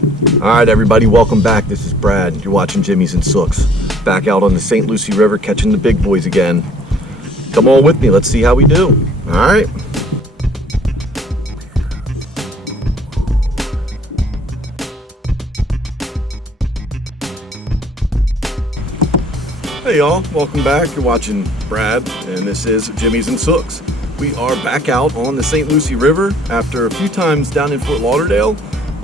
Alright everybody, welcome back. This is Brad. You're watching Jimmy's and Sooks. Back out on the St. Lucie River catching the big boys again. Come on with me, let's see how we do. Alright. Hey y'all, welcome back. You're watching Brad and this is Jimmy's and Sooks. We are back out on the St. Lucie River after a few times down in Fort Lauderdale.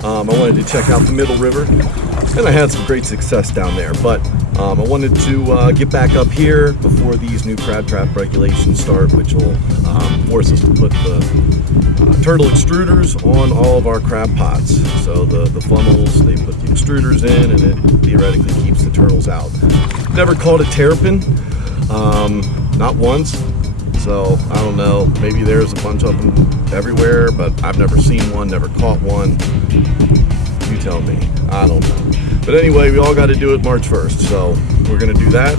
I wanted to check out the Middle River, and I had some great success down there, but I wanted to get back up here before these new crab trap regulations start, which will force us to put the turtle extruders on all of our crab pots. So the funnels, they put the extruders in, and it theoretically keeps the turtles out. Never caught a terrapin, not once. So I don't know, maybe there's a bunch of them everywhere, but I've never seen one, never caught one. You tell me, I don't know. But anyway, we all got to do it March 1st, so we're going to do that.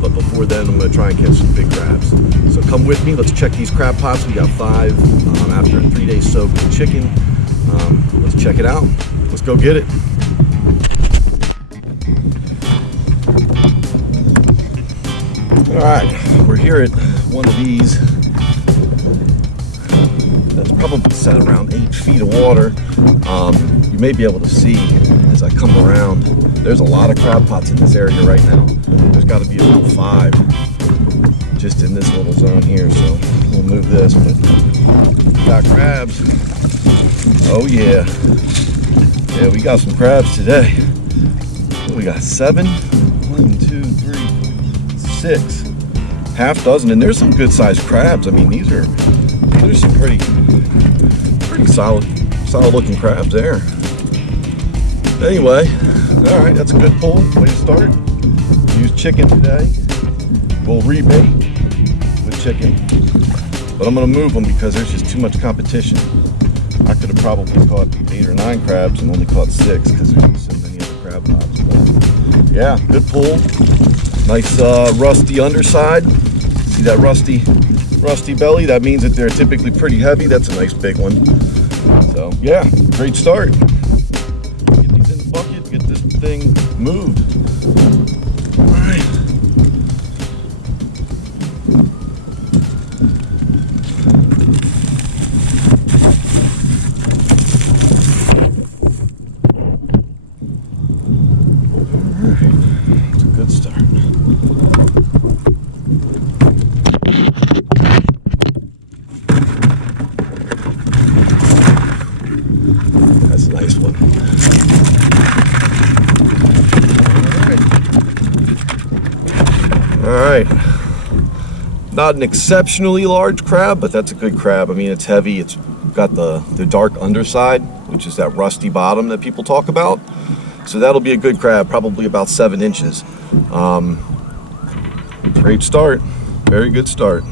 But before then, I'm going to try and catch some big crabs. So come with me, let's check these crab pots. We got 5 after a 3-day soak with chicken. Let's check it out. Let's go get it. All right, we're here at one of these that's probably set around 8 feet of water. You may be able to see as I come around, there's a lot of crab pots in this area right now. There's got to be about 5 just in this little zone here, so we'll move this, but we got crabs. Oh yeah, we got some crabs today. We got 7, 1, 2, 3, 6, half dozen, and there's some good sized crabs. I mean, there's some pretty solid looking crabs there. Anyway, all right, that's a good pull. Way to start. Use chicken today. We'll rebait with chicken, but I'm gonna move them because there's just too much competition. I could have probably caught 8 or 9 crabs and only caught 6 because there's so many other crab pots. But yeah, good pull. Nice rusty underside. See that rusty belly? That means that they're typically pretty heavy. That's a nice big one. So yeah, great start. Get these in the bucket, get this thing moved. All right. It's a good start. That's a nice one. All right. Not an exceptionally large crab, but that's a good crab. I mean, it's heavy. It's got the dark underside, which is that rusty bottom that people talk about. So that'll be a good crab, probably about 7 inches. Great start. Very good start.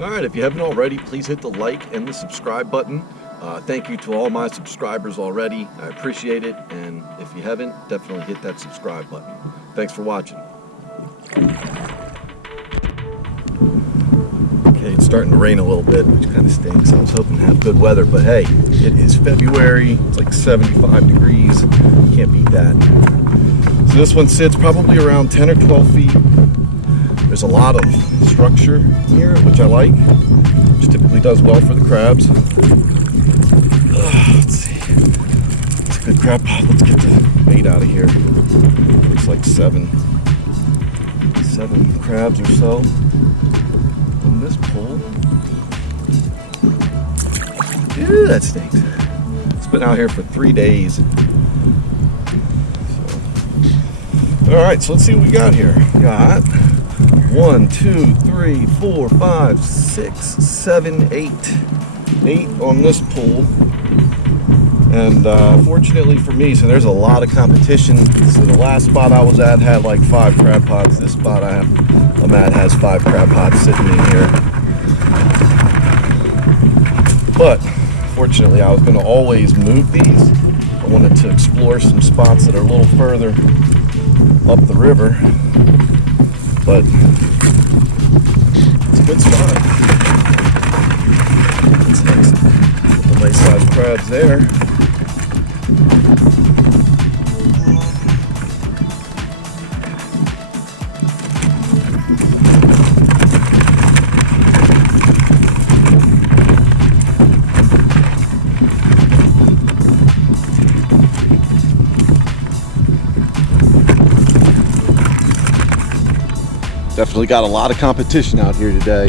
All right, if you haven't already, please hit the like and the subscribe button. Thank you to all my subscribers already. I appreciate it. And if you haven't, definitely hit that subscribe button. Thanks for watching. Okay, it's starting to rain a little bit, which kind of stinks. I was hoping to have good weather, but hey, it is February. It's like 75 degrees. Can't beat that. So this one sits probably around 10 or 12 feet. There's a lot of structure here, which I like, which typically does well for the crabs. Let's see. It's a good crab pot. Let's get the bait out of here. Looks like 7 crabs or so on this pole. Ew, that stinks. It's been out here for 3 days. So. All right, so let's see what we got here. We got 1, 2, 3, 4, 5, 6, 7, 8. 8 on this pool. And fortunately for me, so there's a lot of competition. So the last spot I was at had like 5 crab pots. This spot I'm at has 5 crab pots sitting in here. But fortunately, I was going to always move these. I wanted to explore some spots that are a little further up the river. But it's a good spot. It's nice. Couple nice sized crabs there. Definitely got a lot of competition out here today.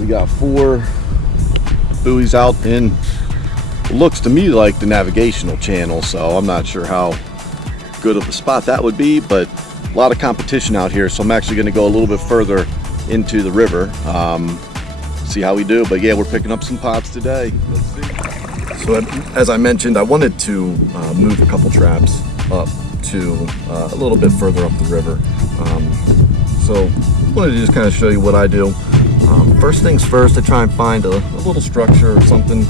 We got 4 buoys out in what looks to me like the navigational channel, so I'm not sure how good of a spot that would be, but a lot of competition out here, so I'm actually going to go a little bit further into the river, see how we do. But yeah, we're picking up some pots today. Let's see. So as I mentioned, I wanted to move a couple traps up to a little bit further up the river. So I wanted to just kind of show you what I do. First things first, I try and find a little structure or something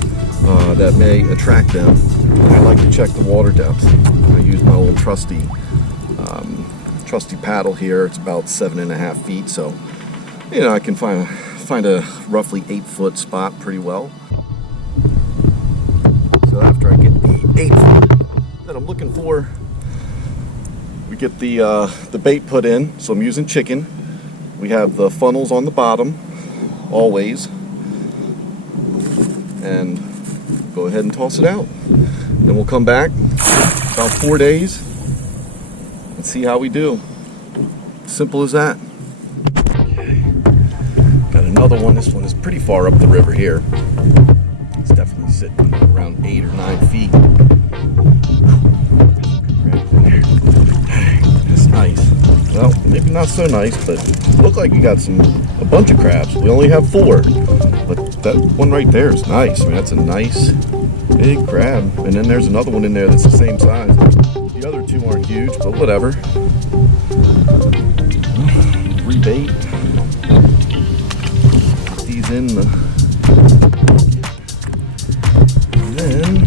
that may attract them. And I like to check the water depth. I use my old trusty paddle here. It's about 7.5 feet, so you know I can find a roughly 8-foot spot pretty well. So after I get the 8 foot that I'm looking for, we get the bait put in. So I'm using chicken. We have the funnels on the bottom, always, and go ahead and toss it out. Then we'll come back about 4 days and see how we do. Simple as that. Okay. Got another one. This one is pretty far up the river here. It's definitely sitting around 8 or 9 feet. That's nice. Well, maybe not so nice, but look like you got a bunch of crabs. We only have 4, but that one right there is nice. I mean, that's a nice big crab. And then there's another one in there that's the same size. The other 2 aren't huge, but whatever. Rebait. Put these in the bucket. And then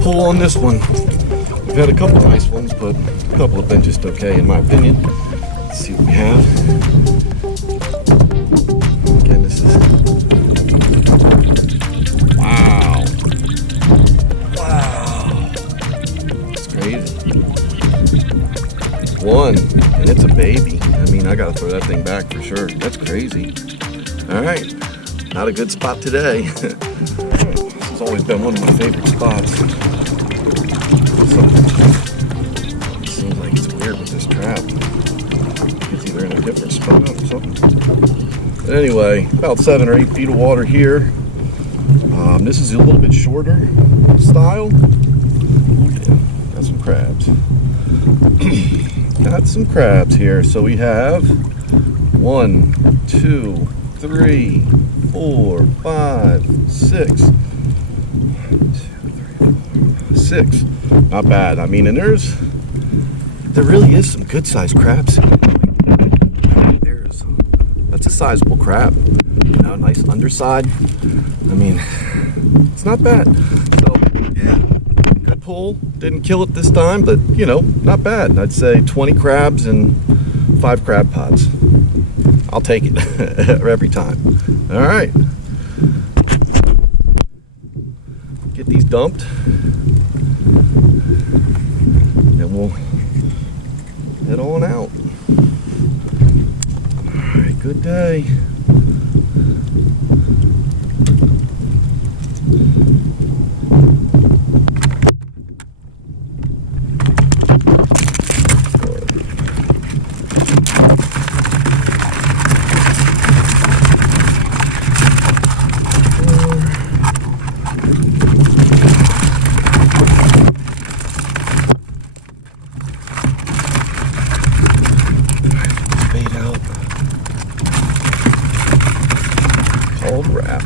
pull on this one. We've had a couple nice ones, but a couple have been just okay in my opinion. Let's see what we have. Again, this is wow. It's crazy. 1, and it's a baby. I mean, I gotta throw that thing back for sure. That's crazy. All right, not a good spot today. This has always been one of my favorite spots. It seems like it's weird with this trap. It's either in a different spot or something. But anyway, about 7 or 8 feet of water here. This is a little bit shorter style. Oh yeah, got some crabs. Got some crabs here. So we have 1, 2, 3, 4, 5, 6. 6. Not bad. I mean, and there really is some good sized crabs. That's a sizable crab. You know, nice underside. I mean, it's not bad. So yeah, good pull. Didn't kill it this time, but you know, not bad. I'd say 20 crabs and 5 crab pots. I'll take it every time. All right, get these dumped. And we'll head on out. All right, good day. Cold wrap.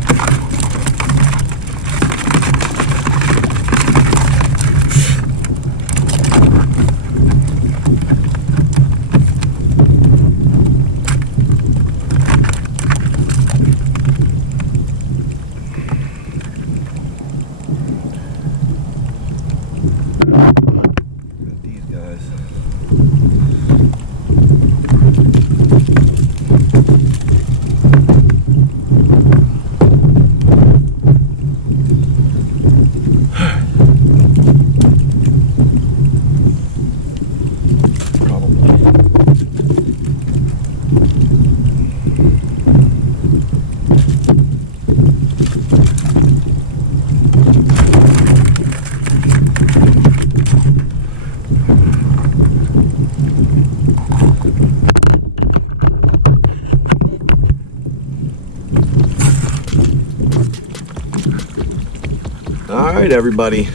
right, everybody.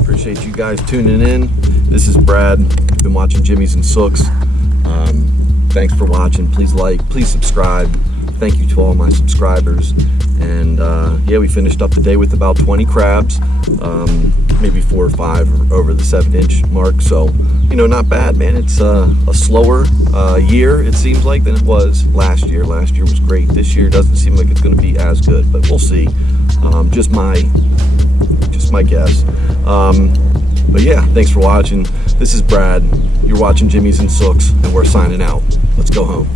Appreciate you guys tuning in. This is Brad. You've been watching Jimmy's and Sooks. Thanks for watching. Please like, please subscribe. Thank you to all my subscribers. And yeah, we finished up the day with about 20 crabs, maybe 4 or 5 over the 7-inch mark. So, you know, not bad, man. It's a slower year, it seems like, than it was last year. Last year was great. This year doesn't seem like it's going to be as good, but we'll see. Just my guess. But yeah, thanks for watching. This is Brad. You're watching Jimmy's and Sooks, and we're signing out. Let's go home.